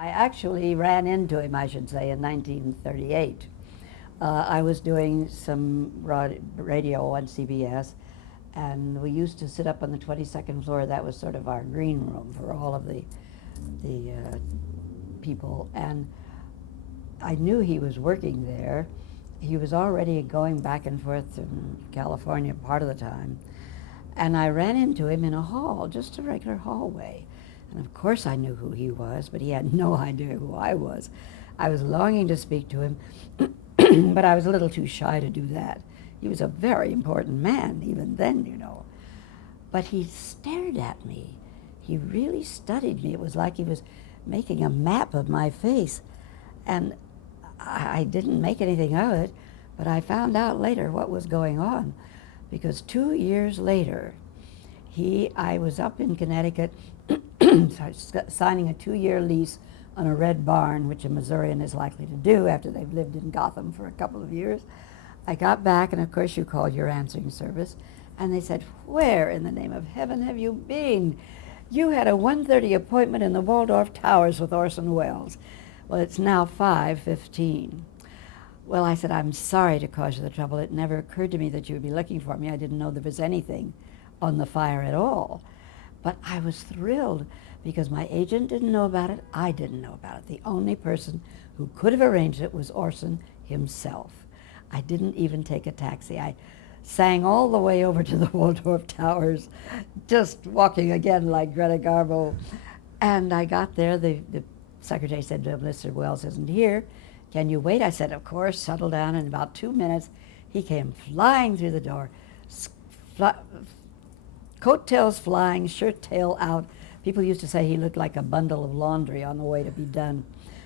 I actually ran into him, I should say, in 1938. I was doing some radio on CBS, and we used to sit up on the 22nd floor. That was sort of our green room for all of the people. And I knew he was working there. He was already going back and forth to California part of the time. And I ran into him in a hall, just a regular hallway. And of course I knew who he was, but he had no idea who I was. I was longing to speak to him, but I was a little too shy to do that. He was a very important man, even then, you know. But he stared at me. He really studied me. It was like he was making a map of my face. And I didn't make anything of it, but I found out later what was going on. Because 2 years later, I was up in Connecticut signing a 2-year lease on a red barn, which a Missourian is likely to do after they've lived in Gotham for a couple of years. I got back, and of course you called your answering service, and they said, "Where in the name of heaven have you been? You had a 1:30 appointment in the Waldorf Towers with Orson Welles." Well, it's now 5:15. Well, I said, "I'm sorry to cause you the trouble. It never occurred to me that you would be looking for me. I didn't know there was anything on the fire at all." But I was thrilled because my agent didn't know about it. I didn't know about it. The only person who could have arranged it was Orson himself. I didn't even take a taxi. I sang all the way over to the Waldorf Towers, just walking again like Greta Garbo. And I got there. The secretary said, "Mr. Wells isn't here. Can you wait?" I said, "Of course." Settled down. In about 2 minutes, he came flying through the door, coattails flying, shirt tail out. People used to say he looked like a bundle of laundry on the way to be done.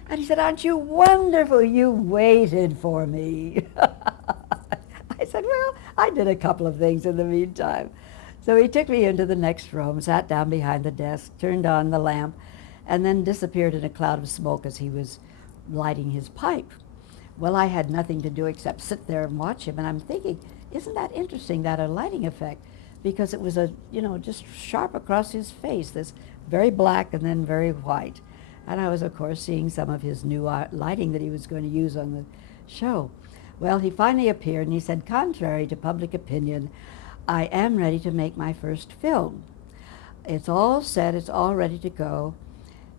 And he said, "Aren't you wonderful? You waited for me." I said, "Well, I did a couple of things in the meantime." So he took me into the next room, sat down behind the desk, turned on the lamp, and then disappeared in a cloud of smoke as he was lighting his pipe. Well, I had nothing to do except sit there and watch him, and I'm thinking, isn't that interesting, that a lighting effect? Because it was just sharp across his face, this very black and then very white. And I was, of course, seeing some of his new lighting that he was going to use on the show. Well, he finally appeared, and he said, "Contrary to public opinion, I am ready to make my first film. It's all set, it's all ready to go.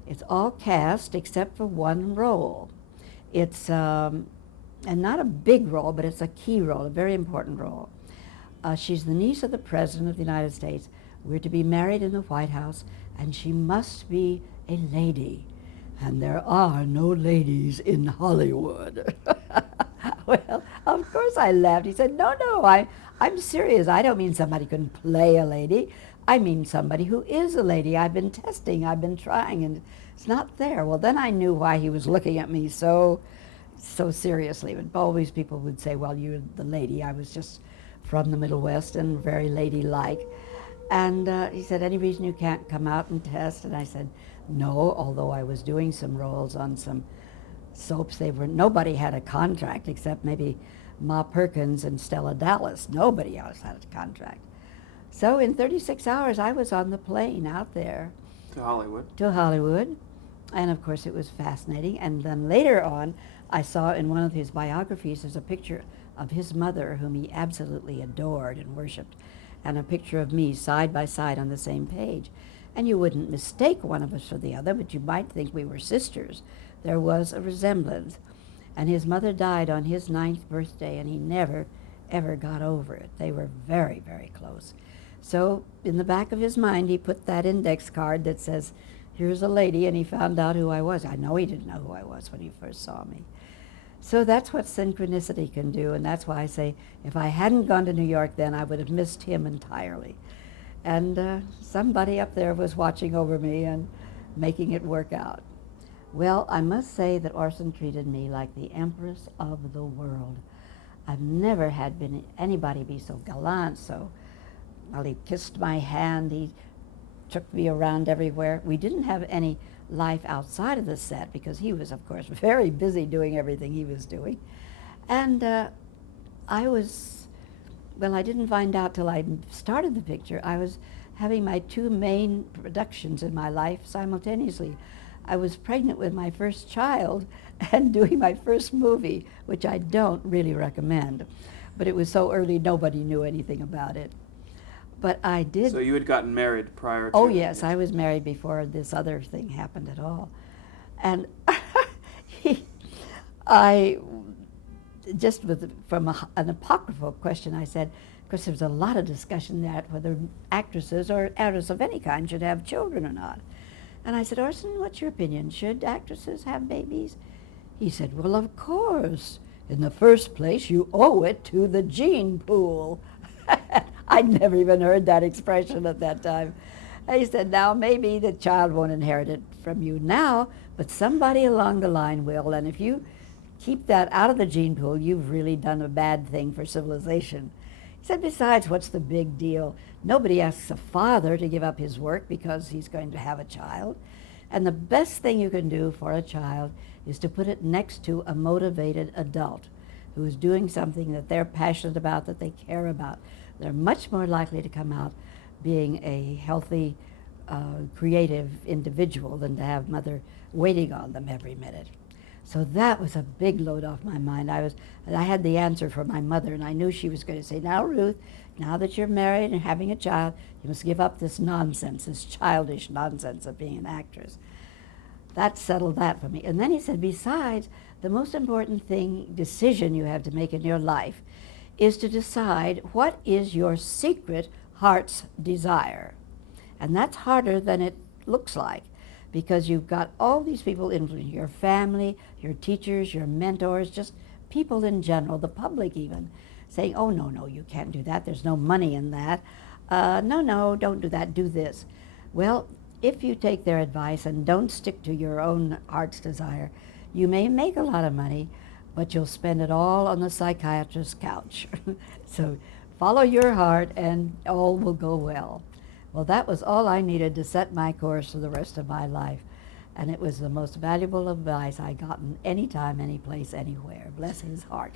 It's all cast except for one role. It's, and not a big role, but it's a key role, a very important role. She's the niece of the President of the United States. We're to be married in the White House, and she must be a lady. And there are no ladies in Hollywood." Well, of course I laughed. He said, "No, I'm serious. I don't mean somebody can play a lady. I mean somebody who is a lady. I've been testing, I've been trying, and it's not there." Well, then I knew why he was looking at me so seriously. But always people would say, "Well, you're the lady." I was just from the Middle West and very ladylike. And he said, "Any reason you can't come out and test?" And I said, "No," although I was doing some roles on some soaps. Nobody had a contract except maybe Ma Perkins and Stella Dallas. Nobody else had a contract. So in 36 hours, I was on the plane out there. To Hollywood. And of course, it was fascinating. And then later on, I saw in one of his biographies, there's a picture of his mother, whom he absolutely adored and worshipped, and a picture of me side by side on the same page. And you wouldn't mistake one of us for the other, but you might think we were sisters. There was a resemblance. And his mother died on his 9th birthday, and he never, ever got over it. They were very, very close. So in the back of his mind, he put that index card that says, "Here's a lady," and he found out who I was. I know he didn't know who I was when he first saw me. So that's what synchronicity can do, and that's why I say if I hadn't gone to New York then, I would have missed him entirely. And somebody up there was watching over me and making it work out. Well, I must say that Orson treated me like the empress of the world. I've never had anybody be so gallant, well, he kissed my hand, he took me around everywhere. We didn't have any life outside of the set because he was, of course, very busy doing everything he was doing. And I didn't find out till I started the picture. I was having my 2 main productions in my life simultaneously. I was pregnant with my first child and doing my first movie, which I don't really recommend. But it was so early, nobody knew anything about it. But I did. So you had gotten married prior to... Oh, yes, I was married before this other thing happened at all. And I, just from an apocryphal question, I said, of course, there was a lot of discussion that whether actresses or artists of any kind should have children or not. And I said, Orson, what's your opinion? Should actresses have babies? He said, well, of course. In the first place, you owe it to the gene pool. I'd never even heard that expression at that time. And he said, now maybe the child won't inherit it from you now, but somebody along the line will. And if you keep that out of the gene pool, you've really done a bad thing for civilization. He said, besides, what's the big deal? Nobody asks a father to give up his work because he's going to have a child. And the best thing you can do for a child is to put it next to a motivated adult who is doing something that they're passionate about, that they care about. They're much more likely to come out being a healthy, creative individual than to have mother waiting on them every minute. So that was a big load off my mind. I had the answer for my mother, and I knew she was going to say, now, Ruth, now that you're married and having a child, you must give up this nonsense, this childish nonsense of being an actress. That settled that for me. And then he said, besides, the most important decision you have to make in your life is to decide what is your secret heart's desire. And that's harder than it looks like, because you've got all these people influencing your family, your teachers, your mentors, just people in general, the public even, saying, oh, no, you can't do that. There's no money in that. No, don't do that. Do this. Well, if you take their advice and don't stick to your own heart's desire, you may make a lot of money, but you'll spend it all on the psychiatrist's couch. So follow your heart and all will go well. Well, that was all I needed to set my course for the rest of my life. And it was the most valuable advice I gotten anytime, any place, anywhere. Bless his heart.